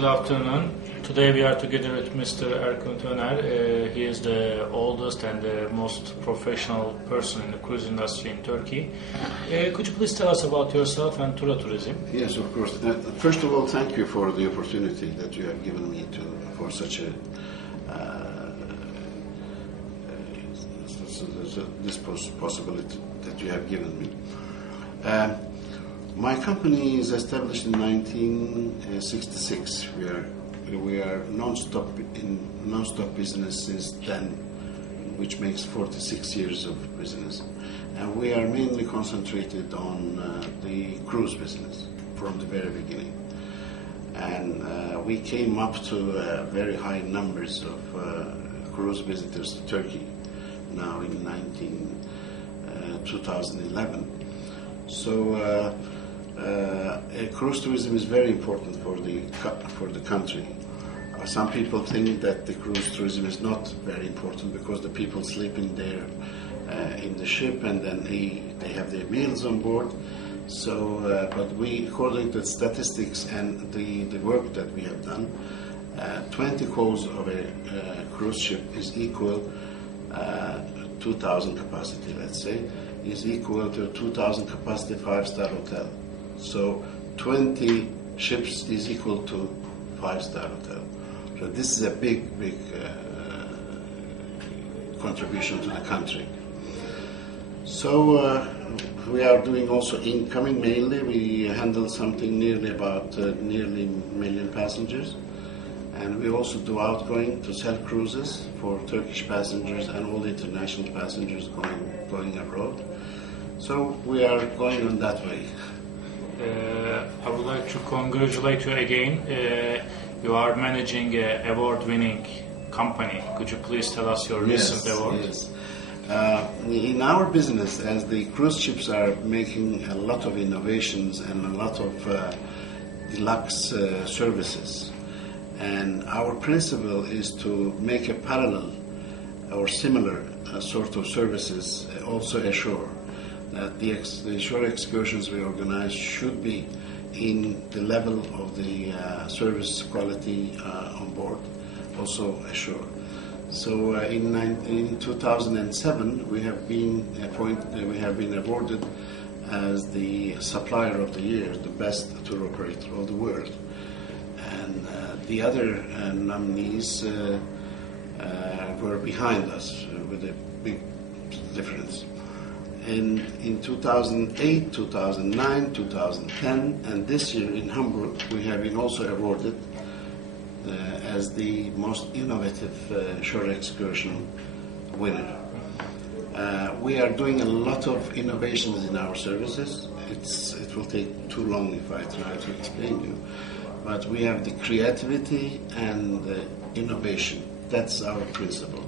good afternoon. Today we are together with Mr. Erkunt Öner. He is the oldest and the most professional person in the cruise industry in Turkey. Could you please tell us about yourself and Tura Tourism? Yes, of course. First of all, thank you for the opportunity that you have given me for such a this possibility that you have given me. My company is established in 1966. We are non-stop business since then, which makes 46 years of business, and we are mainly concentrated on the cruise business from the very beginning. And we came up to very high numbers of cruise visitors to Turkey now in 2011. So cruise tourism is very important for the country. Some people think that the cruise tourism is not very important because the people sleep in the ship and then they have their meals on board. So, but we, according to statistics and the work that we have done, 20 calls of a cruise ship is equal 2,000 capacity, let's say, is equal to 2,000 capacity 5-star hotel. So 20 ships is equal to 5-star hotel. So this is a big contribution to the country. So we are doing also incoming mainly. We handle something nearly 1 million passengers. And we also do outgoing to sell cruises for Turkish passengers and all the international passengers going abroad. So we are going on that way. I would like to congratulate you again. You are managing an award-winning company. Could you please tell us your recent award? Yes. In our business, as the cruise ships are making a lot of innovations and a lot of deluxe services, and our principle is to make a parallel or similar sort of services also ashore. That the shore excursions we organize should be in the level of the service quality on board, also ashore. So in 2007 we have been awarded as the supplier of the year, the best tour operator of the world, and the other nominees were behind us with a big difference. In 2008, 2009, 2010, and this year in Hamburg, we have been also awarded as the most innovative shore excursion winner. We are doing a lot of innovations in our services. It will take too long if I try to explain you, but we have the creativity and the innovation. That's our principle.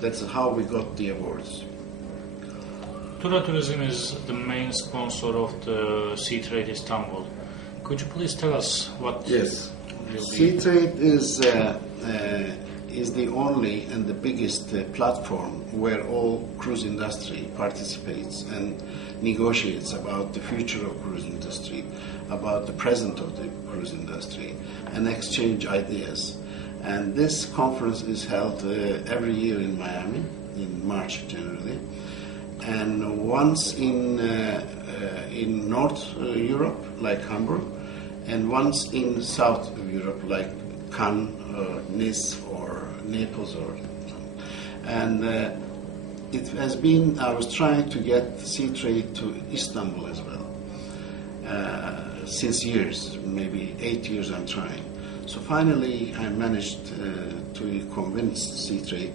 That's how we got the awards. Tura Tourism is the main sponsor of the Seatrade Istanbul. Could you please tell us what? Yes, Seatrade is the only and the biggest platform where all cruise industry participates and negotiates about the future of cruise industry, about the present of the cruise industry, and exchange ideas. And this conference is held every year in Miami, in March generally. And once in North Europe, like Hamburg, and once in South of Europe, like Cannes, or Nice, or Naples, and it has been. I was trying to get Seatrade to Istanbul as well since years, maybe 8 years. I'm trying. So finally, I managed to convince Seatrade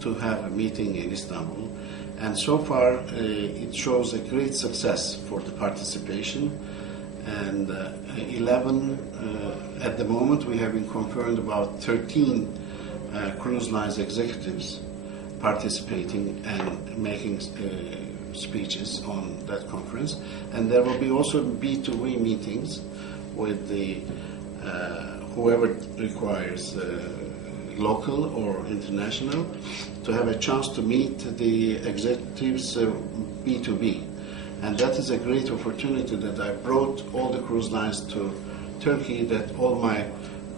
to have a meeting in Istanbul. And so far, it shows a great success for the participation. And 11, at the moment, we have been confirmed about 13 cruise lines executives participating and making speeches on that conference. And there will be also B2B meetings with the whoever requires local or international, to have a chance to meet the executives B2B. And that is a great opportunity that I brought all the cruise lines to Turkey, that all my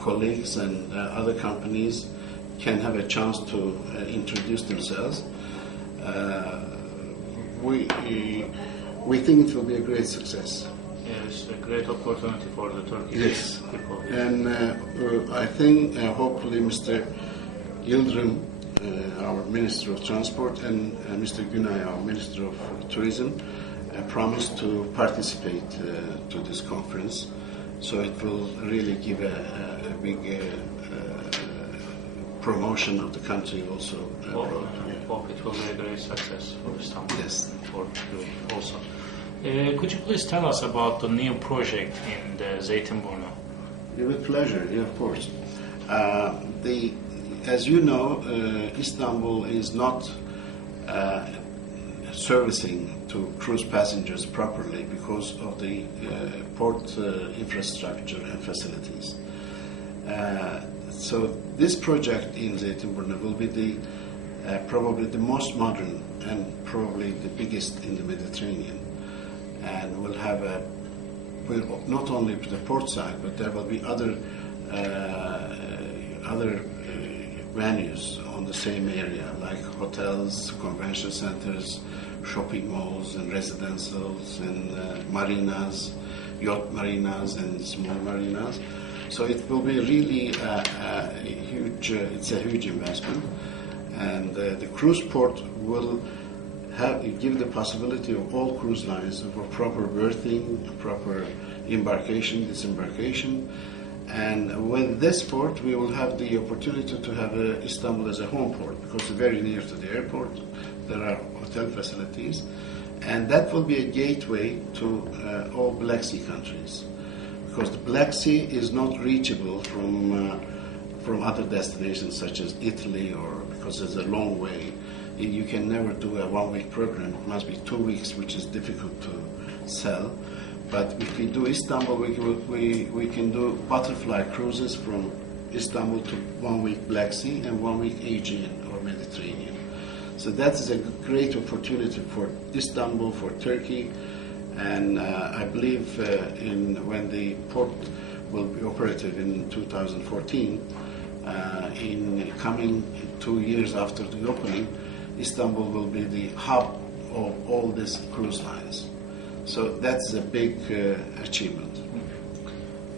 colleagues and other companies can have a chance to introduce themselves. We think it will be a great success. Yes, a great opportunity for the Turkish people. And I think hopefully Mr. Yildirim, our Minister of Transport, and Mr. Günay, our Minister of Tourism, promised to participate to this conference. So it will really give a big promotion of the country also. I hope it will be a great success for Istanbul. Yes. For you also. Could you please tell us about the new project in the Zeytinburnu? With pleasure, yeah, of course. As you know, Istanbul is not servicing to cruise passengers properly because of the port infrastructure and facilities. So this project in Zeytinburnu will be probably the most modern and probably the biggest in the Mediterranean, and will have not only the port side, but there will be other venues on the same area, like hotels, convention centers, shopping malls, and residentials, and marinas, yacht marinas, and small marinas. So it will be really huge. It's a huge investment, and the cruise port will give the possibility of all cruise lines for proper berthing, proper embarkation, disembarkation. And with this port, we will have the opportunity to have Istanbul as a home port, because it's very near to the airport. There are hotel facilities, and that will be a gateway to all Black Sea countries, because the Black Sea is not reachable from other destinations such as Italy, or because it's a long way. You can never do a one-week program. It must be 2 weeks, which is difficult to sell. But if we do Istanbul, we can do butterfly cruises from Istanbul to 1 week Black Sea and 1 week Aegean or Mediterranean. So that is a great opportunity for Istanbul, for Turkey, and I believe when the port will be operative in 2014, in coming 2 years after the opening, Istanbul will be the hub of all these cruise lines. So that's a big achievement.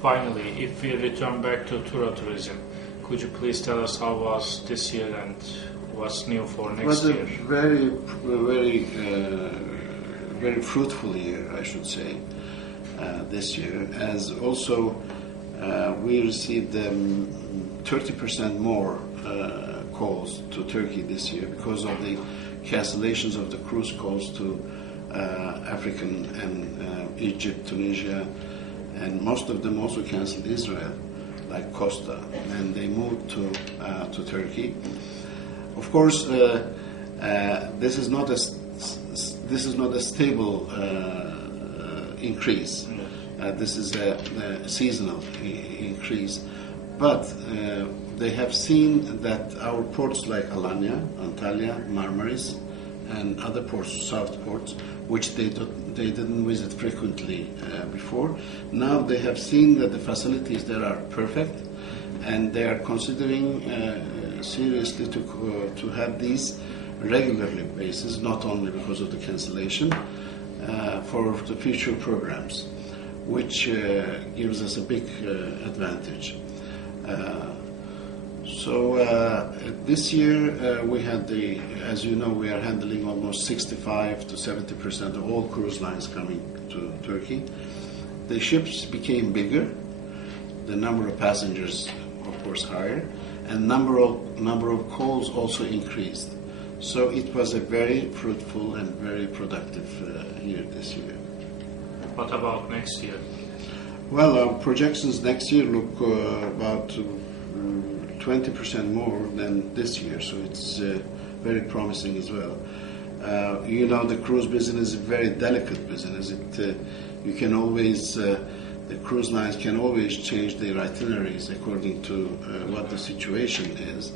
Finally, if we return back to Tura Tourism, could you please tell us how was this year and what's new for next year? It was a very fruitful year, I should say, this year, as also we received 30% more calls to Turkey this year because of the cancellations of the cruise calls to African and Egypt, Tunisia, and most of them also canceled Israel, like Costa, and they moved to Turkey. Of course, this is not a stable increase. This is a seasonal increase, but they have seen that our ports like Alanya, Antalya, Marmaris, and other ports, south ports, which they didn't visit frequently before. Now they have seen that the facilities there are perfect, and they are considering seriously to have these regularly basis, not only because of the cancellation, for the future programs, which gives us a big advantage. So this year we had as you know, we are handling almost 65 to 70% of all cruise lines coming to Turkey. The ships became bigger, the number of passengers, of course, higher, and number of calls also increased. So it was a very fruitful and very productive year this year. What about next year? Well, our projections next year look about 20% more than this year, so it's very promising as well. You know, the cruise business is a very delicate business. You can always, the cruise lines can always change their itineraries according to what the situation is.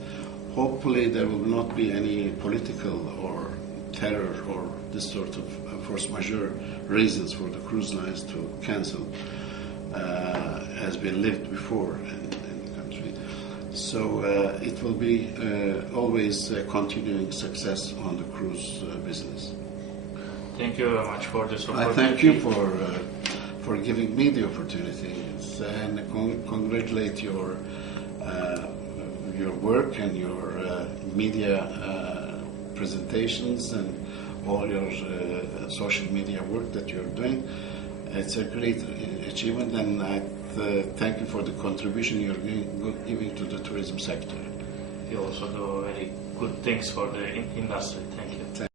Hopefully there will not be any political or terror or this sort of force majeure reasons for the cruise lines to cancel, has been lived before in the So it will be always continuing success on the cruise business. Thank you very much for this opportunity. I thank you for giving me the opportunity and congratulate your work and your media presentations and all your social media work that you're doing. It's a great achievement, and I thank you for the contribution you're giving to the tourism sector. You also do very good things for the industry. Thank you.